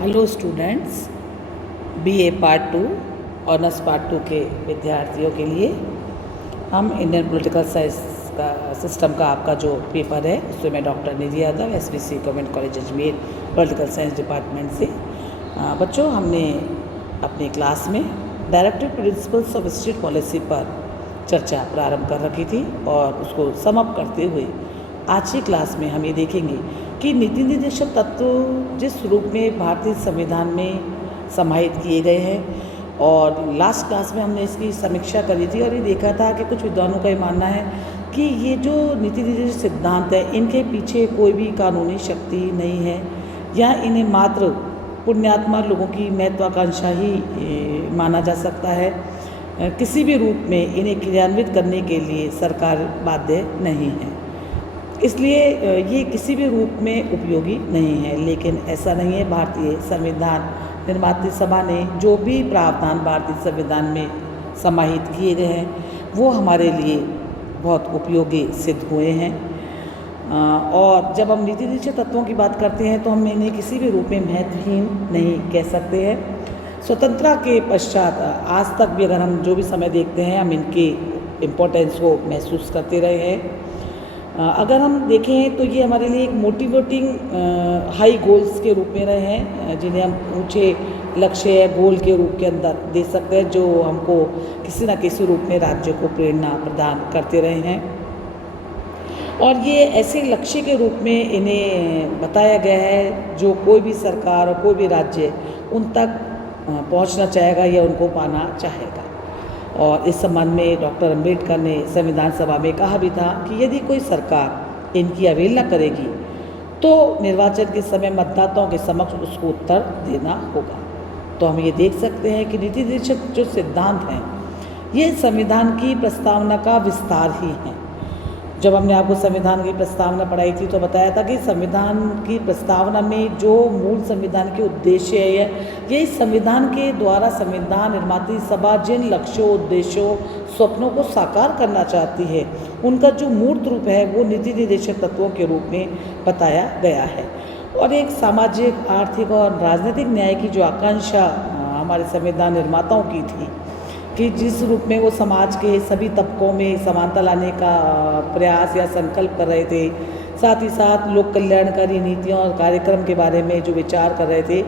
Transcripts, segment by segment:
Hello students, BA part 2 honours part 2 के विद्यार्थियों के लिए हम इंडियन पॉलिटिकल साइंस का सिस्टम का आपका जो पेपर है उसमें मैं doctor Nidhi Yadav SBC government college Ajmer political science department से बच्चों हमने अपनी क्लास में directive principles of state policy पर चर्चा प्रारंभ कर रखी थी और उसको समअप करते हुए आज की क्लास में हम ये देखेंगे कि नीति निर्देशक तत्व जिस रूप में भारतीय संविधान में समाहित किए गए हैं और लास्ट क्लास में हमने इसकी समीक्षा करी थी और ये देखा था कि कुछ विद्वानों का ये मानना है कि ये जो नीति निर्देशक सिद्धांत है इनके पीछे कोई भी कानूनी शक्ति नहीं है या इन्हें मात्र पुण्यात्मा लोगों की महत्वाकांक्षा ही माना जा सकता है। किसी भी रूप में इन्हें क्रियान्वित करने के लिए सरकार बाध्य नहीं है, इसलिए ये किसी भी रूप में उपयोगी नहीं है। लेकिन ऐसा नहीं है, भारतीय संविधान निर्मात्री सभा ने जो भी प्रावधान भारतीय संविधान में समाहित किए गए हैं वो हमारे लिए बहुत उपयोगी सिद्ध हुए हैं। और जब हम नीति निर्देशक तत्वों की बात करते हैं तो हम इन्हें किसी भी रूप में महत्वहीन नहीं कह सकते हैं। स्वतंत्रता के पश्चात आज तक भी अगर हम जो भी समय देखते हैं हम इनके इम्पोर्टेंस को महसूस करते रहे हैं। अगर हम देखें तो ये हमारे लिए एक मोटिवेटिंग हाई गोल्स के रूप में रहे हैं, जिन्हें हम ऊंचे लक्ष्य या गोल के रूप के अंदर दे सकते हैं, जो हमको किसी न किसी रूप में राज्य को प्रेरणा प्रदान करते रहे हैं। और ये ऐसे लक्ष्य के रूप में इन्हें बताया गया है जो कोई भी सरकार और कोई भी राज्य उन तक पहुंचना चाहेगा या उनको पाना चाहेगा। और इस संबंध में डॉक्टर अम्बेडकर ने संविधान सभा में कहा भी था कि यदि कोई सरकार इनकी अवहेलना करेगी तो निर्वाचन के समय मतदाताओं के समक्ष उसको उत्तर देना होगा। तो हम ये देख सकते हैं कि नीति निर्देशक जो सिद्धांत हैं ये संविधान की प्रस्तावना का विस्तार ही है। जब हमने आपको संविधान की प्रस्तावना पढ़ाई थी तो बताया था कि संविधान की प्रस्तावना में जो मूल संविधान के उद्देश्य है ये संविधान के द्वारा संविधान निर्मात्री सभा जिन लक्ष्यों, उद्देश्यों, स्वप्नों को साकार करना चाहती है उनका जो मूर्त रूप है वो नीति निर्देशक तत्वों के रूप में बताया गया है। और एक सामाजिक, आर्थिक और राजनीतिक न्याय की जो आकांक्षा हमारे संविधान निर्माताओं की थी कि जिस रूप में वो समाज के सभी तबकों में समानता लाने का प्रयास या संकल्प कर रहे थे, साथ ही साथ लोक कल्याणकारी नीतियों और कार्यक्रम के बारे में जो विचार कर रहे थे,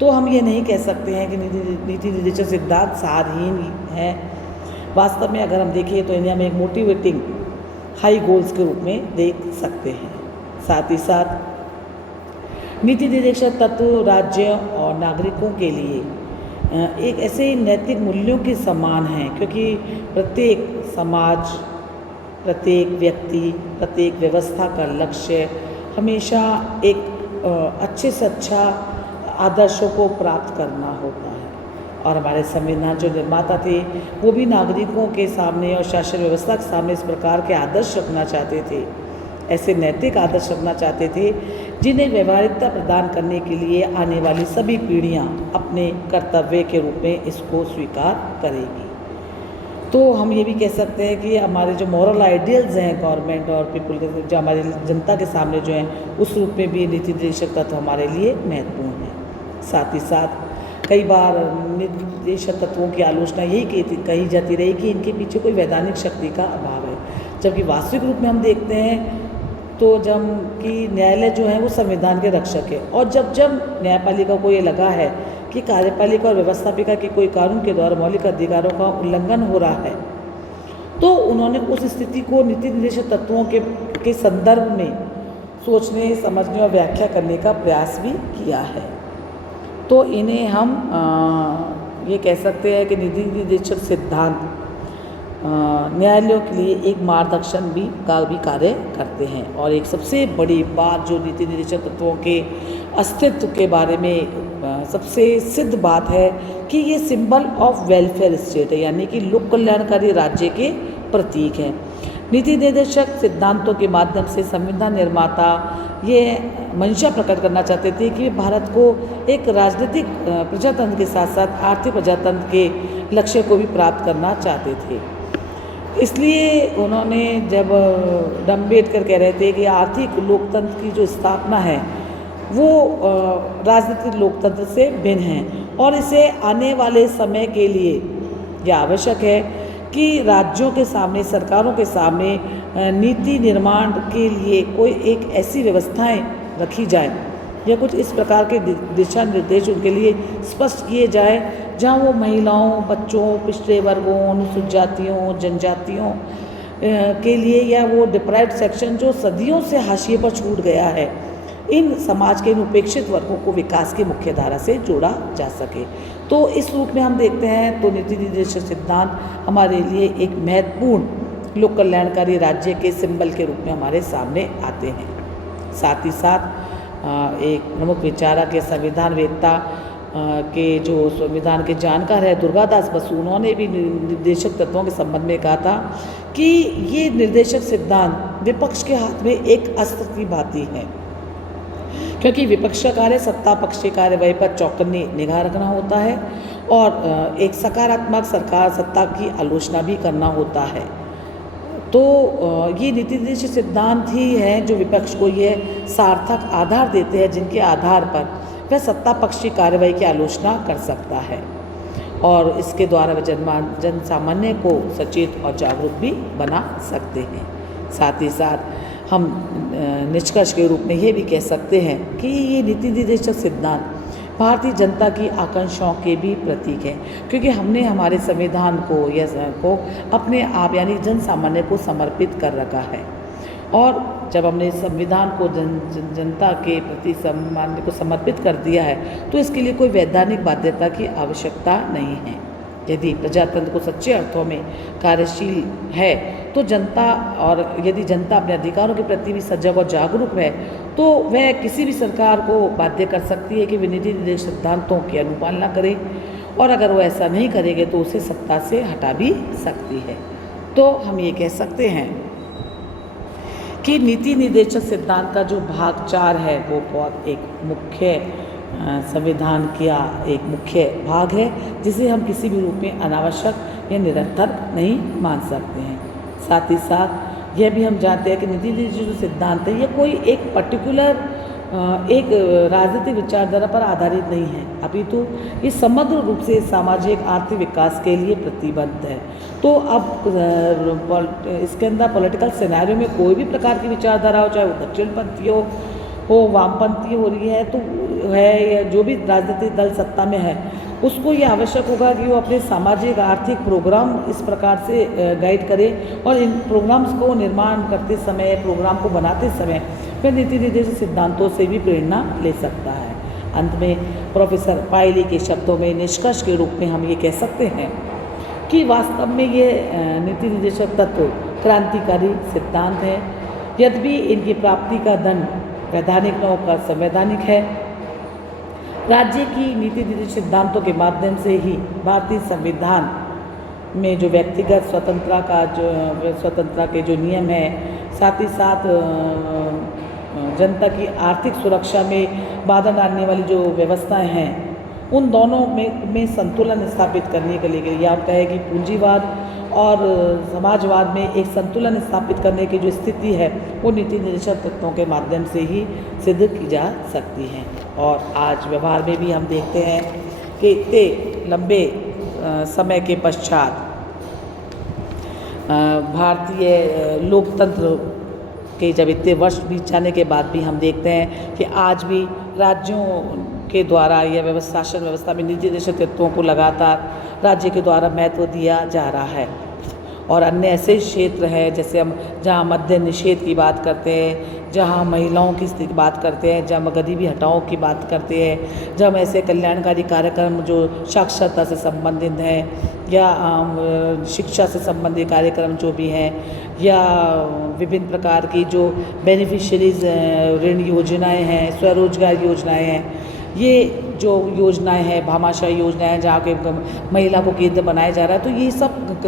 तो हम ये नहीं कह सकते हैं कि नीति निर्देशक सिद्धांत सारहीन है। वास्तव में अगर हम देखें तो इन्हें हम एक मोटिवेटिंग हाई गोल्स के रूप में देख सकते हैं। साथ ही साथ नीति निर्देशक तत्व राज्य और नागरिकों के लिए एक ऐसे नैतिक मूल्यों के समान हैं, क्योंकि प्रत्येक समाज, प्रत्येक व्यक्ति, प्रत्येक व्यवस्था का लक्ष्य हमेशा एक अच्छे से अच्छा आदर्शों को प्राप्त करना होता है। और हमारे संविधान जो निर्माता थे वो भी नागरिकों के सामने और शासन व्यवस्था के सामने इस प्रकार के आदर्श रखना चाहते थे, ऐसे नैतिक आदर्श रखना चाहते थे जिन्हें व्यवहारिकता प्रदान करने के लिए आने वाली सभी पीढ़ियां अपने कर्तव्य के रूप में इसको स्वीकार करेगी। तो हम ये भी कह सकते हैं कि हमारे जो मॉरल आइडियल्स हैं गवर्नमेंट और पीपल के, जो हमारी जनता के सामने जो हैं, उस रूप में भी नीति निर्देशक तत्व हमारे लिए महत्वपूर्ण है। साथ ही साथ कई बार नीति निर्देशक तत्वों की आलोचना यही कही जाती रही कि इनके पीछे कोई वैधानिक शक्ति का अभाव है, जबकि वास्तविक रूप में हम देखते हैं तो जब कि न्यायालय जो है वो संविधान के रक्षक है। और जब न्यायपालिका को ये लगा है कि कार्यपालिका और व्यवस्थापिका के कोई कानून के द्वारा मौलिक अधिकारों का उल्लंघन हो रहा है तो उन्होंने उस स्थिति को नीति निर्देशक तत्वों के संदर्भ में सोचने, समझने और व्याख्या करने का प्रयास भी किया है। तो इन्हें हम ये कह सकते हैं कि नीति निर्देशक सिद्धांत न्यायालयों के लिए एक मार्गदर्शन का भी कार्य करते हैं। और एक सबसे बड़ी बात जो नीति निर्देशक तत्वों के अस्तित्व के बारे में सबसे सिद्ध बात है कि ये सिंबल ऑफ वेलफेयर स्टेट है, यानी कि लोक कल्याणकारी राज्य के प्रतीक हैं। नीति निर्देशक सिद्धांतों के माध्यम से संविधान निर्माता ये मंशा प्रकट करना चाहते थे कि भारत को एक राजनीतिक प्रजातंत्र के साथ साथ आर्थिक प्रजातंत्र के लक्ष्य को भी प्राप्त करना चाहते थे। इसलिए उन्होंने, जब अम्बेडकर कह रहे थे कि आर्थिक लोकतंत्र की जो स्थापना है वो राजनीतिक लोकतंत्र से भिन्न हैं और इसे आने वाले समय के लिए यह आवश्यक है कि राज्यों के सामने, सरकारों के सामने नीति निर्माण के लिए कोई एक ऐसी व्यवस्थाएं रखी जाए या कुछ इस प्रकार के दिशा निर्देश उनके लिए स्पष्ट किए जाए जहां वो महिलाओं, बच्चों, पिछड़े वर्गों, अनुसूचित जातियों, जनजातियों के लिए या वो डिप्राइव्ड सेक्शन जो सदियों से हाशिए पर छूट गया है, इन समाज के इन उपेक्षित वर्गों को विकास की मुख्य धारा से जोड़ा जा सके। तो इस रूप में हम देखते हैं तो नीति निर्देशक सिद्धांत हमारे लिए एक महत्वपूर्ण लोक कल्याणकारी राज्य के सिंबल के रूप में हमारे सामने आते हैं। साथ ही साथ एक प्रमुख विचारक या संविधानवेत्ता के जो संविधान के जानकार है दुर्गादास बसु, उन्होंने भी निर्देशक तत्वों के संबंध में कहा था कि ये निर्देशक सिद्धांत विपक्ष के हाथ में एक अस्त्र की भांति है, क्योंकि विपक्ष का कार्य सत्ता पक्ष की कार्यवाही पर चौकन्नी निगाह रखना होता है और एक सकारात्मक सरकार सत्ता की आलोचना भी करना होता है। तो ये नीति निर्देशक सिद्धांत ही हैं जो विपक्ष को ये सार्थक आधार देते हैं जिनके आधार पर वह सत्ता पक्ष की कार्रवाई की आलोचना कर सकता है और इसके द्वारा वह जन सामान्य को सचेत और जागरूक भी बना सकते हैं। साथ ही साथ हम निष्कर्ष के रूप में ये भी कह सकते हैं कि ये नीति निर्देशक सिद्धांत भारतीय जनता की आकांक्षाओं के भी प्रतीक है, क्योंकि हमने हमारे संविधान को अपने आप यानी जन सामान्य को समर्पित कर रखा है और जब हमने संविधान को जनता के प्रति सामान्य को समर्पित कर दिया है तो इसके लिए कोई वैधानिक बाध्यता की आवश्यकता नहीं है। यदि प्रजातंत्र को सच्चे अर्थों में कार्यशील है तो जनता, और यदि जनता अपने अधिकारों के प्रति भी सजग और जागरूक है तो वह किसी भी सरकार को बाध्य कर सकती है कि वे नीति निर्देशक सिद्धांतों की अनुपालना करे और अगर वो ऐसा नहीं करेंगे तो उसे सत्ता से हटा भी सकती है। तो हम ये कह सकते हैं कि नीति निर्देशक सिद्धांत का जो भाग 4 है वो बहुत एक मुख्य संविधान का एक मुख्य भाग है जिसे हम किसी भी रूप में अनावश्यक या निरर्थक नहीं मान सकते हैं। साथ ही साथ यह भी हम जानते हैं कि नीति निर्देशक जो सिद्धांत है ये कोई एक पर्टिकुलर एक राजनीतिक विचारधारा पर आधारित नहीं है, अपितु ये समग्र रूप से सामाजिक आर्थिक विकास के लिए प्रतिबद्ध है। तो अब इसके अंदर पॉलिटिकल सिनेरियो में कोई भी प्रकार की विचारधारा हो, चाहे वो दक्षिणपंथी हो वामपंथी हो रही है तो है या जो भी राजनीतिक दल सत्ता में है उसको ये आवश्यक होगा कि वो अपने सामाजिक आर्थिक प्रोग्राम इस प्रकार से गाइड करे और इन प्रोग्राम्स को निर्माण करते समय, प्रोग्राम को बनाते समय वह नीति निर्देशक सिद्धांतों से भी प्रेरणा ले सकता है। अंत में प्रोफेसर पायली के शब्दों में निष्कर्ष के रूप में हम ये कह सकते हैं कि वास्तव में ये नीति निर्देशक तत्व क्रांतिकारी सिद्धांत है, यद्यपि इनकी प्राप्ति का दंड वैधानिक न होकर संवैधानिक है। राज्य की नीति निर्देशक सिद्धांतों के माध्यम से ही भारतीय संविधान में जो व्यक्तिगत स्वतंत्रता के जो नियम है, साथ ही साथ जनता की आर्थिक सुरक्षा में बाधा डालने वाली जो व्यवस्थाएं हैं उन दोनों में संतुलन स्थापित करने के लिए यह कहे कि पूंजीवाद और समाजवाद में एक संतुलन स्थापित करने की जो स्थिति है वो नीति निर्देशक तत्वों के माध्यम से ही सिद्ध की जा सकती है। और आज व्यवहार में भी हम देखते हैं कि इतने लंबे समय के पश्चात भारतीय लोकतंत्र के जब इतने वर्ष बीत जाने के बाद भी हम देखते हैं कि आज भी राज्यों के द्वारा या शासन व्यवस्था में नीति निर्देशक तत्वों को लगातार राज्य के द्वारा महत्व दिया जा रहा है। और अन्य ऐसे क्षेत्र हैं जैसे हम जहाँ मद्य निषेध की बात करते हैं, जहाँ महिलाओं की स्थिति बात करते हैं, जहाँ गरीबी हटाओ की बात करते हैं, जब ऐसे कल्याणकारी कार्यक्रम जो साक्षरता से संबंधित हैं या शिक्षा से संबंधित कार्यक्रम जो भी हैं या विभिन्न प्रकार की जो बेनिफिशियरीज ऋण योजनाएं हैं, स्वरोजगार योजनाएं हैं, ये जो योजनाएं हैं, भामाशाही योजनाएं हैं जहाँ के महिला को केंद्र बनाया जा रहा है, तो ये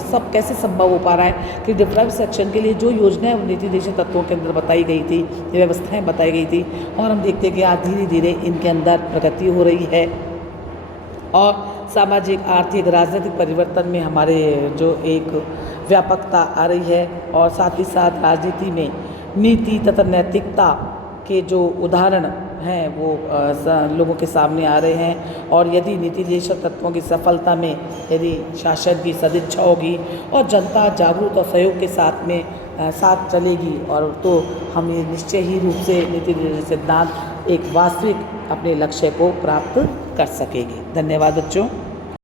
सब कैसे संभव हो पा रहा है कि डिप्राइव्ड सेक्शन के लिए जो योजनाएं नीति निर्देशक तत्वों के अंदर बताई गई थी, ये व्यवस्थाएं बताई गई थी और हम देखते हैं कि आज धीरे धीरे इनके अंदर प्रगति हो रही है और सामाजिक आर्थिक राजनीतिक परिवर्तन में हमारे जो एक व्यापकता आ रही है और साथ ही साथ राजनीति में नीति तथा नैतिकता के जो उदाहरण हैं वो लोगों के सामने आ रहे हैं। और यदि नीति निर्देशक तत्वों की सफलता में यदि शासन की सदिच्छा होगी और जनता जागरूक और सहयोग के साथ में साथ चलेगी और तो हम ये निश्चय ही रूप से नीति निर्देशक सिद्धांत एक वास्तविक अपने लक्ष्य को प्राप्त कर सकेंगे। धन्यवाद बच्चों।